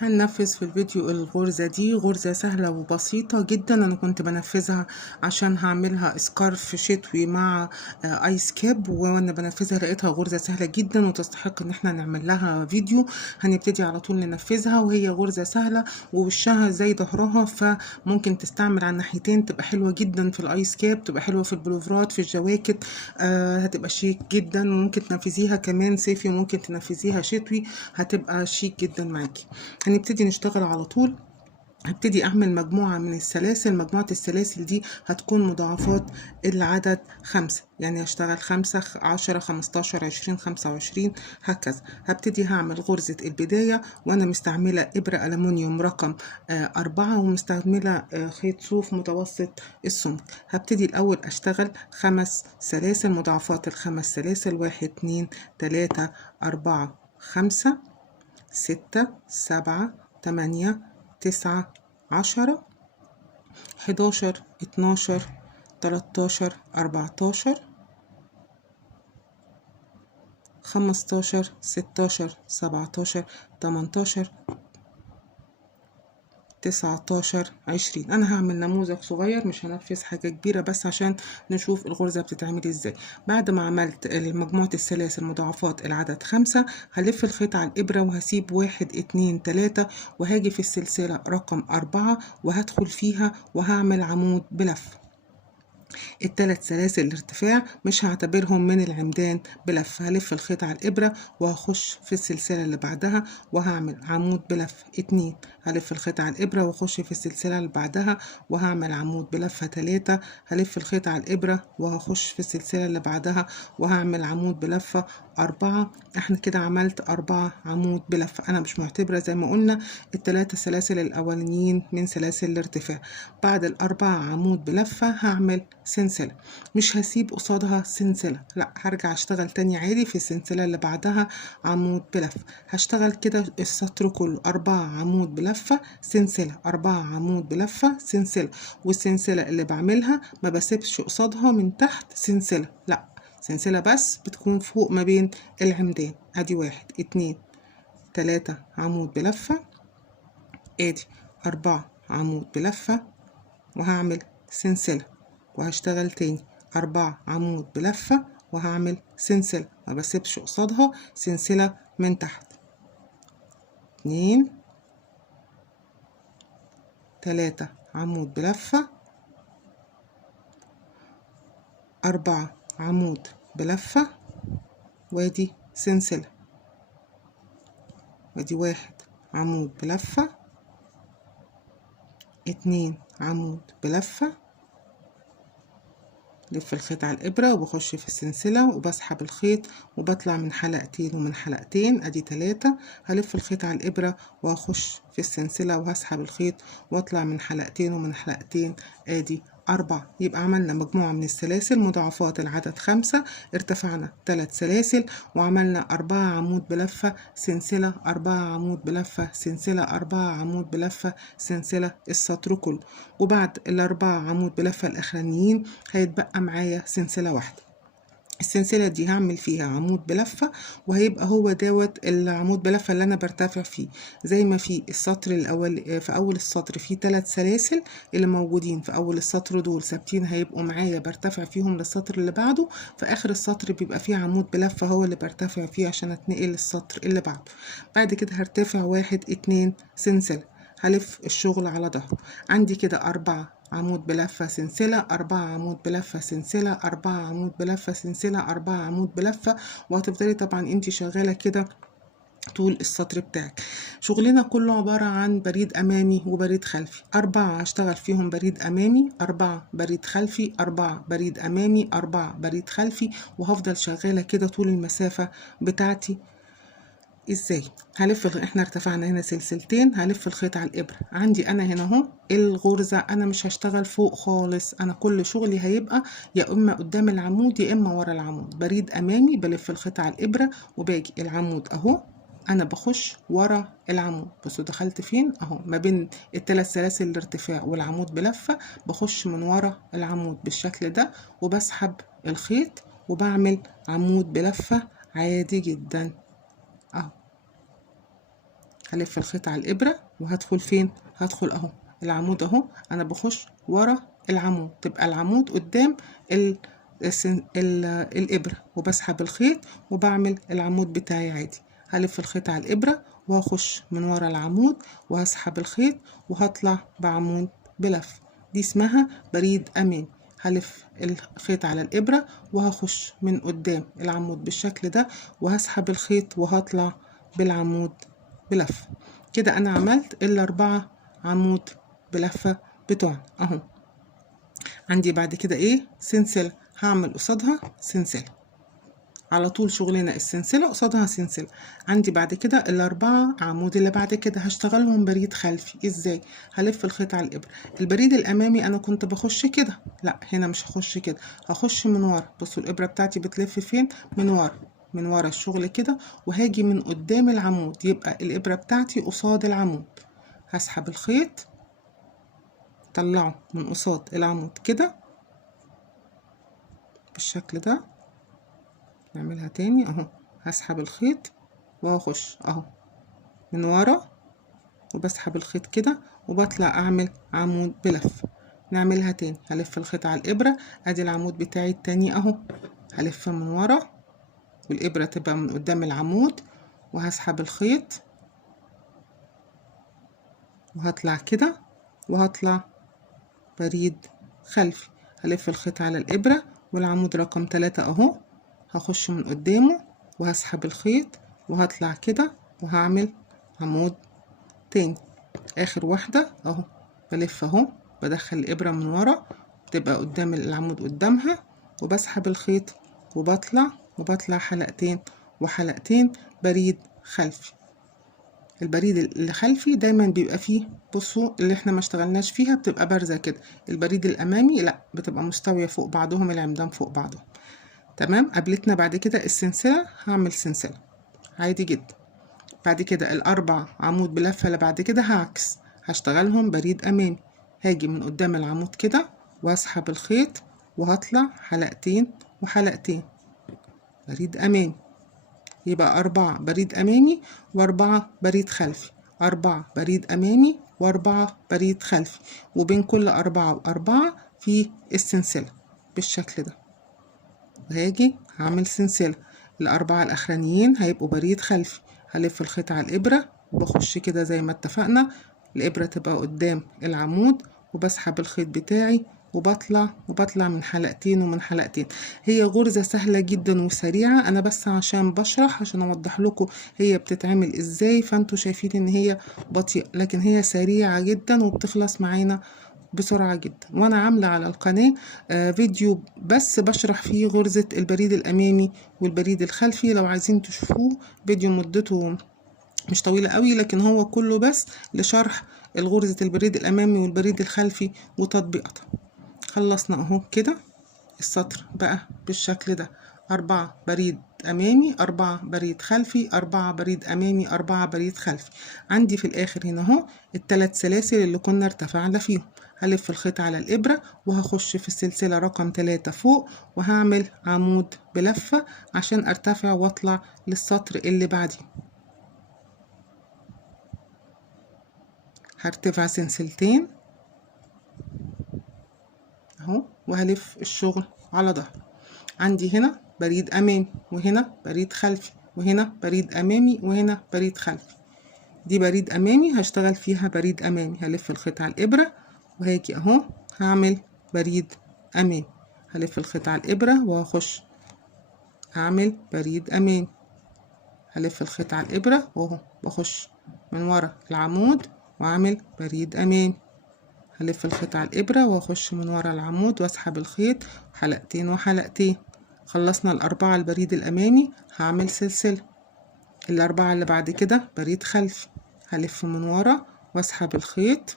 هننفذ في الفيديو الغرزة دي. غرزة سهلة وبسيطة جدا، أنا كنت بنفذها عشان هعملها سكارف شتوي مع آيس كاب، وأنا بنفذها لقيتها غرزة سهلة جدا وتستحق إن احنا نعمل لها فيديو. هنبتدي على طول ننفذها، وهي غرزة سهلة ووشها زي ظهرها، فممكن تستعمل على الناحيتين، تبقى حلوة جدا في الآيس كاب، تبقى حلوة في البلوفرات، في الجواكت، هتبقى شيك جدا. ممكن تنفذيها كمان صيفي وممكن تنفذيها شتوي، هتبقى شيك جدا معاكي. هنبتدي نشتغل على طول. هبتدي اعمل مجموعة من السلاسل. مجموعة السلاسل دي هتكون مضاعفات العدد 5، يعني هشتغل 5 10 15 20 25 هكذا. هبتدي هعمل غرزة البداية وانا مستعملة ابرة ألمونيوم رقم 4، ومستعملة خيط صوف متوسط السمك. هبتدي الاول اشتغل 5 سلاسل مضاعفات الخمس سلاسل: 1 2 3 4 5 6 7 8 9 10 11 12 13 14 15 16 17 18 19 20. انا هعمل نموذج صغير، مش هنفذ حاجة كبيرة، بس عشان نشوف الغرزة بتتعمل ازاي. بعد ما عملت مجموعة السلاسل مضاعفات العدد 5، هلف الخيط على الابرة وهسيب 1 2 3، وهاجي في السلسلة رقم 4 وهدخل فيها وهعمل عمود بلف. الثلاث سلاسل الارتفاع مش هعتبرهم من العمدان بلف. هلف الخيط على الإبرة وهخش في السلسلة اللي بعدها وهعمل عمود بلف 2. هلف الخيط على الإبرة واخش في السلسلة اللي بعدها وهعمل عمود بلفة 3. هلف الخيط على الإبرة وهخش في السلسلة اللي بعدها وهعمل عمود بلفة 4. احنا كده عملت 4 عمود بلفة. انا مش معتبرة زي ما قلنا الثلاثة سلاسل الاولانيين من سلاسل الارتفاع. بعد ال4 عمود بلفة هعمل سلسلة، مش هسيب قصادها سلسلة، لا، هرجع اشتغل تاني عادي في السلسلة اللي بعدها عمود بلف. هشتغل كده السطر كله 4 عمود بلفة سلسلة، 4 عمود بلفة سلسلة. والسلسلة اللي بعملها ما بسيبش قصادها من تحت سلسلة، لا، سلسلة بس بتكون فوق ما بين العمدان. ادي 1 2 3 عمود بلفة، ادي 4 عمود بلفة، وهعمل سلسلة وهشتغل تاني 4 عمود بلفة وهعمل سلسلة، ما بسيبش قصادها سلسلة من تحت. 2 3 عمود بلفة، 4 عمود بلفة، وادي سلسلة، وادي 1 عمود بلفة، 2 عمود بلفة. لف الخيط على الإبرة وبخش في السلسلة وبسحب الخيط وبطلع من حلقتين ومن حلقتين، ادي 3. هلف الخيط على الإبرة وهخش في السلسلة وهسحب الخيط واطلع من حلقتين ومن حلقتين، ادي 4. يبقى عملنا مجموعة من السلاسل مضاعفات العدد 5، ارتفعنا 3 سلاسل وعملنا 4 عمود بلفة سلسلة، 4 عمود بلفة سلسلة، 4 عمود بلفة سلسلة السطر كله. وبعد ال4 عمود بلفة الأخرانيين هيتبقى معايا سلسلة واحدة. السلسلة دي هعمل فيها عمود بلفة، وهيبقى هو دوت العمود بلفة اللي انا برتفع فيه. زي ما في السطر الاول في اول السطر في 3 سلاسل اللي موجودين في اول السطر دول ثابتين، هيبقوا معايا برتفع فيهم للسطر اللي بعده. في اخر السطر بيبقى فيه عمود بلفة هو اللي برتفع فيه عشان اتنقل للسطر اللي بعده. بعد كده هرتفع 1 2 سلسلة، هلف الشغل على ظهره. عندي كده 4 عمود بلفة سلسلة، 4 عمود بلفة سلسلة، 4 عمود بلفة سلسلة، 4 عمود بلفة. وهتفضلي طبعا انتي شغالة كده طول السطر بتاعك. شغلنا كله عبارة عن بريد أمامي وبريد خلفي. 4 هشتغل فيهم بريد أمامي، 4 بريد خلفي، 4 بريد أمامي، 4 بريد خلفي، وهفضل شغالة كده طول المسافة بتاعتي. ازاي؟ احنا ارتفعنا هنا سلسلتين، هلف الخيط على الابره. عندي انا هنا اهو الغرزه، انا مش هشتغل فوق خالص، انا كل شغلي هيبقى يا اما قدام العمود يا اما ورا العمود. بريد امامي بلف الخيط على الابره وباجي العمود اهو، انا بخش ورا العمود. بصوا دخلت فين اهو، ما بين الثلاث سلاسل الارتفاع والعمود بلفه، بخش من ورا العمود بالشكل ده وبسحب الخيط وبعمل عمود بلفه عادي جدا اهو. هلف الخيط على الإبرة وهدخل فين؟ هدخل اهو العمود اهو، انا بخش ورا العمود، تبقى العمود قدام الإبرة، وبسحب الخيط وبعمل العمود بتاعي عادي. هلف الخيط على الإبرة وهخش من ورا العمود وهسحب الخيط وهطلع بعمود بلف، دي اسمها بريد أمامي. هلف الخيط على الإبرة وهخش من قدام العمود بالشكل ده وهسحب الخيط وهطلع بالعمود بلف. كده أنا عملت الأربعة عمود بلفة بتوعنا أهو. عندي بعد كده إيه؟ سلسلة، هعمل قصادها سلسلة، على طول شغلنا السلسلة قصادها سلسلة. عندي بعد كده الأربعة عمود اللي بعد كده هشتغلهم بريد خلفي. ازاي؟ هلف الخيط على الإبرة. البريد الأمامي أنا كنت بخش كده، لا هنا مش هخش كده، هخش من ورا. بصوا الإبرة بتاعتي بتلف فين؟ من ورا، من ورا الشغل كده، وهاجي من قدام العمود، يبقى الإبرة بتاعتي قصاد العمود. هسحب الخيط طلعه من قصاد العمود كده بالشكل ده. نعملها تاني اهو، هسحب الخيط وهخش اهو من ورا وبسحب الخيط كده وبطلع اعمل عمود بلف. نعملها تاني، هلف الخيط على الإبرة، ادي العمود بتاعي التاني اهو، هلف من ورا والإبرة تبقى من قدام العمود، وهسحب الخيط وهطلع كده وهطلع بريد خلفي. هلف الخيط على الإبرة والعمود رقم 3 اهو، هخش من قدامه وهسحب الخيط وهطلع كده وهعمل عمود تاني. اخر واحدة اهو، بلف اهو، بدخل الإبرة من ورا بتبقى قدام العمود قدامها، وبسحب الخيط وبطلع حلقتين وحلقتين بريد خلفي. البريد اللي خلفي دايما بيبقى فيه، بصوا اللي احنا ما اشتغلناش فيها بتبقى بارزة كده، البريد الأمامي لا، بتبقى مستوية فوق بعضهم، العمدان فوق بعضهم. تمام. قابلتنا بعد كده السلسلة، هعمل سلسلة عادي جدا. بعد كده الأربع عمود بلفة اللي بعد كده هعكس، هشتغلهم بريد أمامي. هاجي من قدام العمود كده واسحب الخيط وهطلع حلقتين وحلقتين بريد أمامي، يبقى 4 بريد أمامي و4 بريد خلفي، 4 بريد أمامي و4 بريد خلفي، وبين كل 4 و4 في السلسلة بالشكل ده. وهاجي هعمل سلسلة، الأربعة الأخرانيين هيبقوا بريد خلفي. هلف الخيط على الإبرة وبخش كده زي ما اتفقنا، الإبرة تبقى قدام العمود وبسحب الخيط بتاعي وبطلع من حلقتين ومن حلقتين. هي غرزة سهلة جدا وسريعة، أنا بس عشان بشرح عشان أوضح لكم هي بتتعمل إزاي، فأنتوا شايفين إن هي بطيئة، لكن هي سريعة جدا وبتخلص معانا بسرعة جدا. وانا عاملة على القناة فيديو بس بشرح فيه غرزة البريد الامامي والبريد الخلفي، لو عايزين تشوفوه فيديو مدته مش طويلة قوي، لكن هو كله بس لشرح الغرزة البريد الامامي والبريد الخلفي وتطبيقاتها. خلصنا اهو كده السطر بقى بالشكل ده، 4 بريد أمامي، 4 بريد خلفي، 4 بريد أمامي، 4 بريد خلفي. عندي في الآخر هنا اهو ال3 سلاسل اللي كنا ارتفعنا فيهم. هلف الخيط على الإبرة وهخش في السلسلة رقم 3 فوق وهعمل عمود بلفة عشان ارتفع واطلع للسطر اللي بعديه. هرتفع سلسلتين اهو وهلف الشغل على ظهر. عندي هنا بريد أمامي وهنا بريد خلفي وهنا بريد أمامي وهنا بريد خلفي. دي بريد أمامي هشتغل فيها بريد أمامي، هلف الخيط على الإبرة وهاجي أهو هعمل بريد أمامي، هلف الخيط على الإبرة وهخش هعمل بريد أمامي، هلف الخيط على الإبرة وأهو بخش من ورا العمود وأعمل بريد أمامي، هلف الخيط على الإبرة وأخش من ورا العمود وأسحب الخيط حلقتين وحلقتين. خلصنا الأربعة البريد الأمامي، هعمل سلسلة. الأربعة اللي بعد كده بريد خلفي، هلف من ورا وأسحب الخيط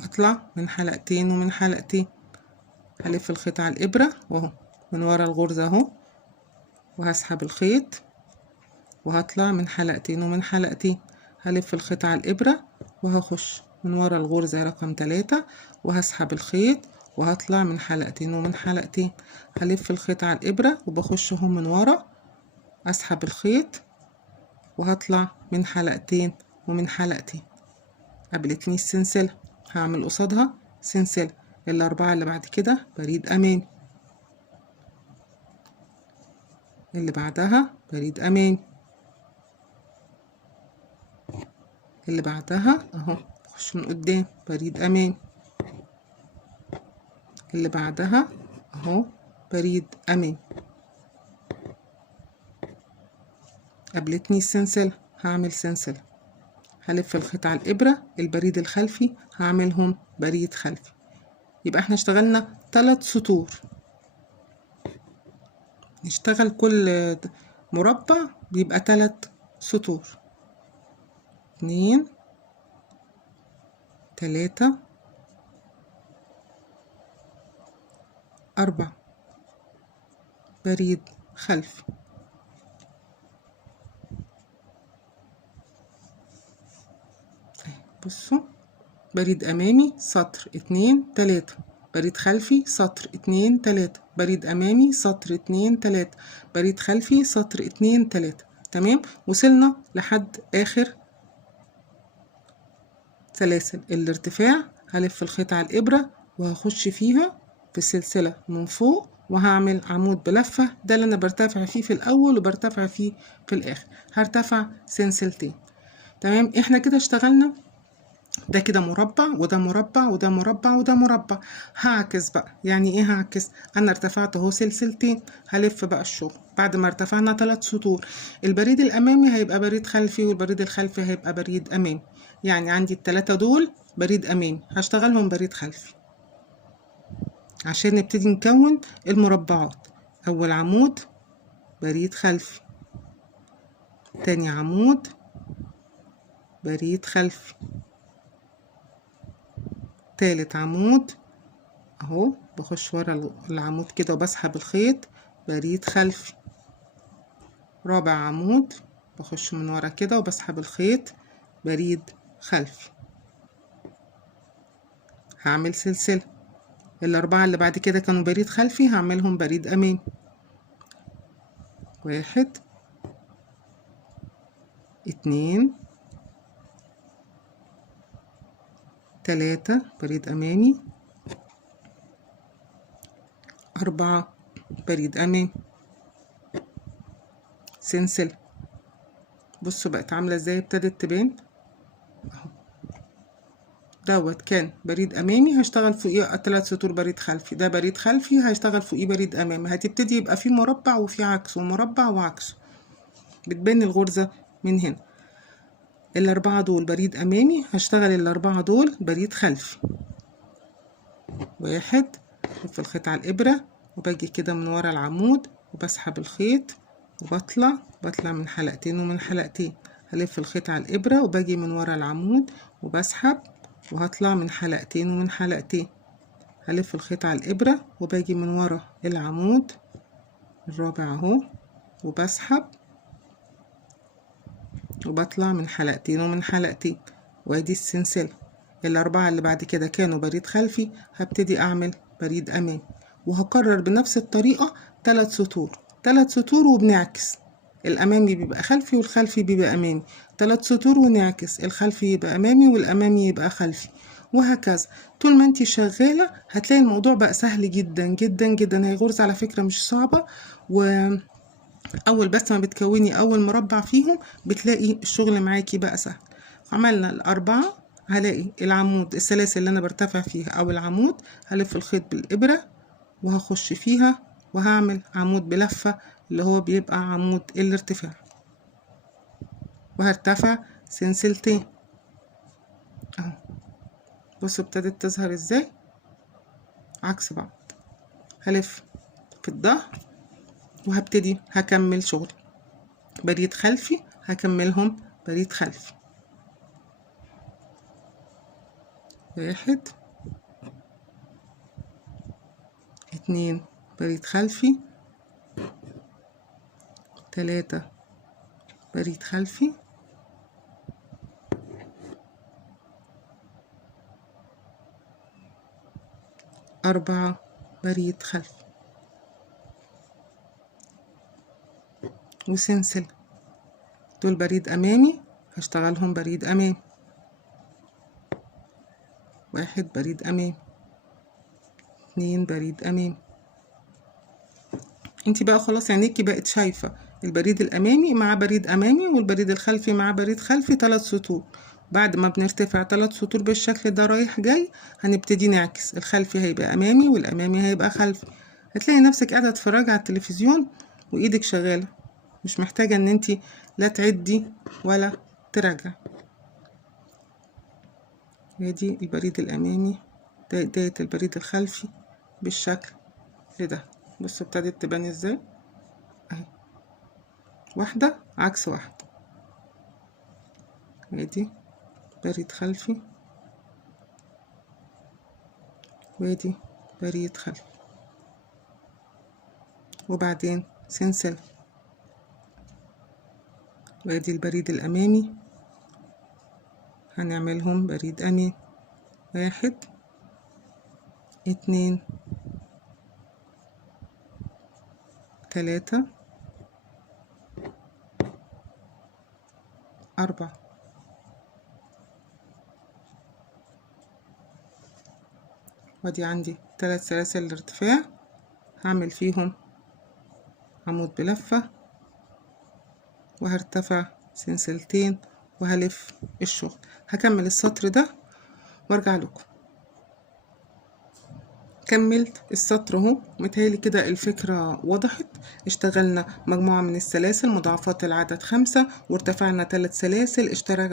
وأطلع من حلقتين ومن حلقتين. هلف الخيط على الإبرة وأهو من ورا الغرزة أهو وهسحب الخيط وهطلع من حلقتين ومن حلقتين. هلف الخيط على الإبرة وهخش من ورا الغرزة رقم 3 وهسحب الخيط وهطلع من حلقتين ومن حلقتين. هلف الخيط على الإبرة وبخش اهو من ورا أسحب الخيط وهطلع من حلقتين ومن حلقتين. قابلتني السلسلة، هعمل قصادها سلسلة. الأربعة اللي بعد كده بريد أمامي، اللي بعدها بريد أمامي، اللي بعدها أهو بخش من قدام بريد أمامي، اللي بعدها أهو بريد أمامي. قابلتني السلسلة، هعمل سلسلة، هلف الخيط على الإبرة، البريد الخلفي هعملهم بريد خلفي. يبقى احنا اشتغلنا 3 سطور. نشتغل كل مربع بيبقى 3 سطور، 2 3 4 بريد خلفي. بصوا، بريد أمامي سطر 2 3، بريد خلفي سطر 2 3، بريد أمامي سطر 2 3، بريد خلفي سطر 2 3. تمام، وصلنا لحد آخر سلاسل الارتفاع. هلف الخيط على الإبرة وهخش فيها في السلسلة من فوق وهعمل عمود بلفة. ده اللي أنا برتفع فيه في الأول وبرتفع فيه في الآخر، هرتفع سلسلتين. تمام، احنا كده اشتغلنا ده كده مربع وده مربع وده مربع وده مربع. هعكس بقى. يعني ايه هعكس؟ انا ارتفعت اهو سلسلتين، هلف بقى الشغل. بعد ما ارتفعنا 3 سطور، البريد الامامي هيبقى بريد خلفي والبريد الخلفي هيبقى بريد امامي. يعني عندي ال3 دول بريد امامي، هشتغلهم بريد خلفي عشان نبتدي نكون المربعات. اول عمود بريد خلفي، تاني عمود بريد خلفي، تالت عمود اهو بخش ورا العمود كده وبسحب الخيط بريد خلفي، رابع عمود بخش من ورا كده وبسحب الخيط بريد خلفي. هعمل سلسلة. الأربعة اللي بعد كده كانوا بريد خلفي، هعملهم بريد أمامي. 1 2 3 بريد أمامي، 4 بريد أمامي، سلسلة. بصوا بقت عاملة ازاي، ابتدت تبان اهو. دوت كان بريد امامي، هشتغل فوقيه 3 سطور بريد خلفي. ده بريد خلفي هشتغل فوقيه بريد امامي. هتبتدي يبقى فيه مربع وفيه عكسه، مربع وعكسه، بتبان الغرزة من هنا. الأربعة دول بريد أمامي، هشتغل الأربعة دول بريد خلفي. 1 بلف الخيط على الإبرة وباجي كده من ورا العمود وبسحب الخيط وبطلع من حلقتين ومن حلقتين. هلف الخيط على الإبرة وباجي من ورا العمود وبسحب وهطلع من حلقتين ومن حلقتين. هلف الخيط على الإبرة وباجي من ورا العمود الرابع اهو وبسحب وبطلع من حلقتين ومن حلقتين، وادي السلسلة. الأربعة اللي بعد كده كانوا بريد خلفي، هبتدي أعمل بريد أمامي وهكرر بنفس الطريقة 3 سطور. 3 سطور وبنعكس، الأمامي بيبقى خلفي والخلفي بيبقى أمامي. 3 سطور ونعكس، الخلفي يبقى أمامي والأمامي يبقى خلفي، وهكذا. طول ما انتي شغالة هتلاقي الموضوع بقى سهل جدا جدا جدا. هي غرزة على فكرة مش صعبة، وأول بس ما بتكوني أول مربع فيهم بتلاقي الشغل معاكي بقى سهل. عملنا الأربعة، هلاقي العمود السلاسل اللي أنا برتفع فيها أو العمود، هلف الخيط بالإبرة وهخش فيها وهعمل عمود بلفة اللي هو بيبقى عمود الارتفاع، وهرتفع سلسلتين اهو. بصوا ابتدت تظهر ازاي عكس بعض. هلف في الظهر وهبتدي هكمل شغل بريد خلفي، هكملهم بريد خلفي. 1 2 بريد خلفي، 3 بريد خلفي، 4 بريد خلفي. وسلسلة. دول بريد امامي، هشتغلهم بريد امامي، 1 بريد امامي، 2 بريد امامي. انتي بقى خلاص عينيكي بقت شايفة البريد الامامي مع بريد امامي، والبريد الخلفي مع بريد خلفي 3 سطور. بعد ما بنرتفع 3 سطور بالشكل ده رايح جاي، هنبتدي نعكس، الخلفي هيبقى امامي والامامي هيبقى خلفي. هتلاقي نفسك قاعدة تتفرجي على التلفزيون وايدك شغالة، مش محتاجة ان انتي لا تعدي ولا تراجع. ادي البريد الامامي، ده بداية البريد الخلفي بالشكل ده. بصوا ابتدت تبان ازاي اهي، واحدة عكس واحدة. ادي بريد خلفي، وادي بريد خلفي، وبعدين سلسلة، وادي البريد الامامي، هنعملهم بريد امامي، 1 2 3 4. وادي عندي 3 سلاسل الارتفاع، هعمل فيهم عمود بلفة، وهرتفع سلسلتين، وهلف الشغل. هكمل السطر ده وارجع لكم. كملت السطر اهو، متهيألي كده الفكرة وضحت. اشتغلنا مجموعة من السلاسل مضاعفات العدد 5، وارتفعنا 3 سلاسل.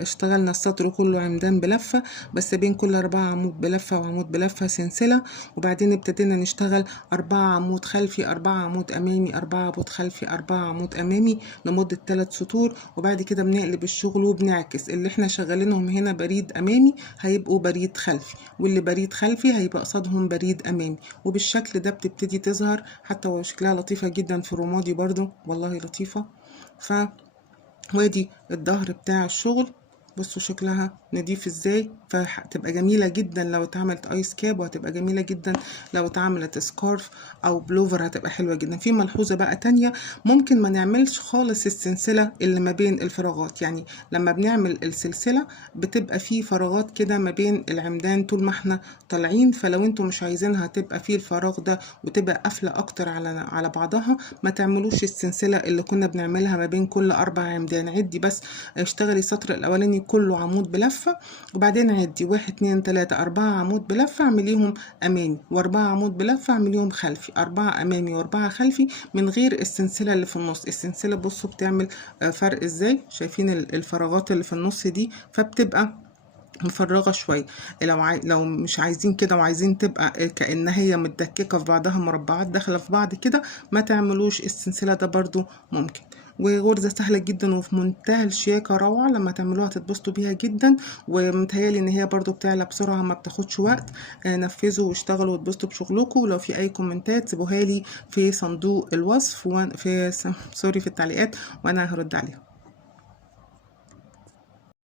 اشتغلنا السطر كله عمدان بلفة، بس بين كل 4 عمود بلفة وعمود بلفة سلسلة. وبعدين ابتدينا نشتغل 4 عمود خلفي، 4 عمود امامي، 4 عمود خلفي، 4 عمود امامي لمدة 3 سطور. وبعد كده بنقلب الشغل وبنعكس، اللي احنا شغالينهم هنا بريد امامي هيبقوا بريد خلفي، واللي بريد خلفي هيبقى قصادهم بريد امامي. وبالشكل ده بتبتدي تظهر، حتى وشكلها لطيفة جدا في الرمادي برضو، والله لطيفة. وادي الظهر بتاع الشغل، بصوا شكلها نضيف ازاي، فهتبقى جميلة جدا لو اتعملت ايس كاب، وهتبقى جميلة جدا لو اتعملت سكارف او بلوفر، هتبقى حلوة جدا. في ملحوظة بقى تانية، ممكن ما نعملش خالص السلسلة اللي ما بين الفراغات، يعني لما بنعمل السلسلة بتبقى في فراغات كده ما بين العمدان طول ما احنا طالعين، فلو انتوا مش عايزينها تبقى فيه الفراغ ده وتبقى قافلة اكتر على بعضها، ما تعملوش السلسلة اللي كنا بنعملها ما بين كل 4 عمدان. عدي بس، اشتغلي السطر الاولاني كله عمود بلفة، وبعدين عدي 1 2 3 4 عمود بلفة اعمليهم امامي، و4 عمود بلفة اعمليهم خلفي، 4 امامي و4 خلفي من غير السلسلة اللي في النص. السلسلة بصوا بتعمل فرق ازاي، شايفين الفراغات اللي في النص دي، فبتبقى مفرغة شوية. لو مش عايزين كده وعايزين تبقى كأن هي متدككة في بعضها، مربعات داخلة في بعض كده، ما تعملوش السلسلة ده برضو ممكن. وغرزة سهلة جدا وفي منتهى الشياكة، روعة لما تعملوها تتبسطوا بيها جدا. ومتهيألي ان هي برضو بتعلى بسرعة، ما بتاخدش وقت. نفذوا واشتغلوا واتبسطوا بشغلكم. ولو في اي كومنتات سيبوها لي في صندوق الوصف، في التعليقات، وانا هرد عليها.